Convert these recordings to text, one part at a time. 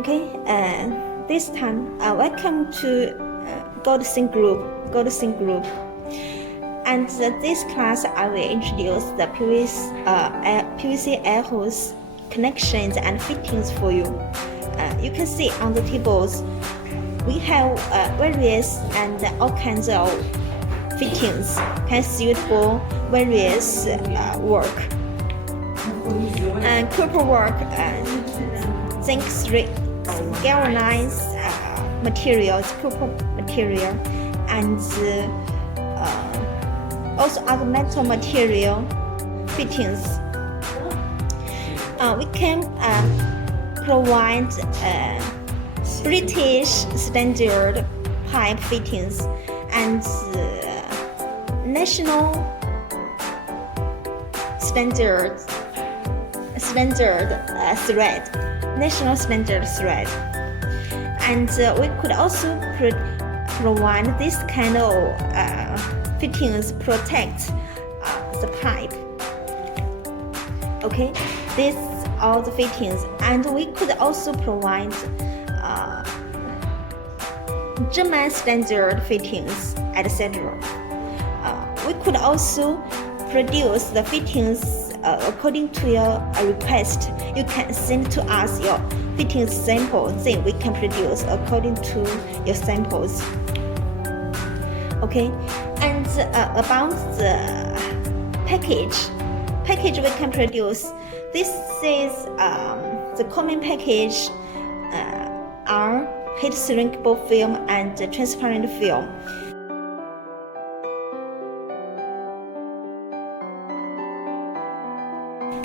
Okay, this time, welcome to Goldsione Group. And this class, I will introduce the PVC airHose connections and fittings for you. You can see on the tables, we have various and all kinds of fittings can suit for various work. And copper work, zinc galvanized materials, copper material, and also other metal material fittings. We can provide British standard pipe fittings and national standard thread, and we could also provide this kind of fittings protect the pipe. Okay, these are the fittings, and we could also provide German standard fittings, etc. We could also produce the fittings according to your request. You can send to us your fitting sample, then we can produce according to your samples. Okay, and about the package we can produce. This is the common package are heat shrinkable film and transparent film.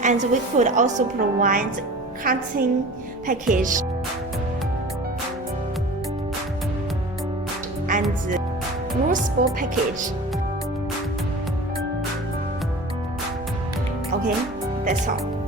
And we could also provide cutting package and reusable package. Okay, that's all.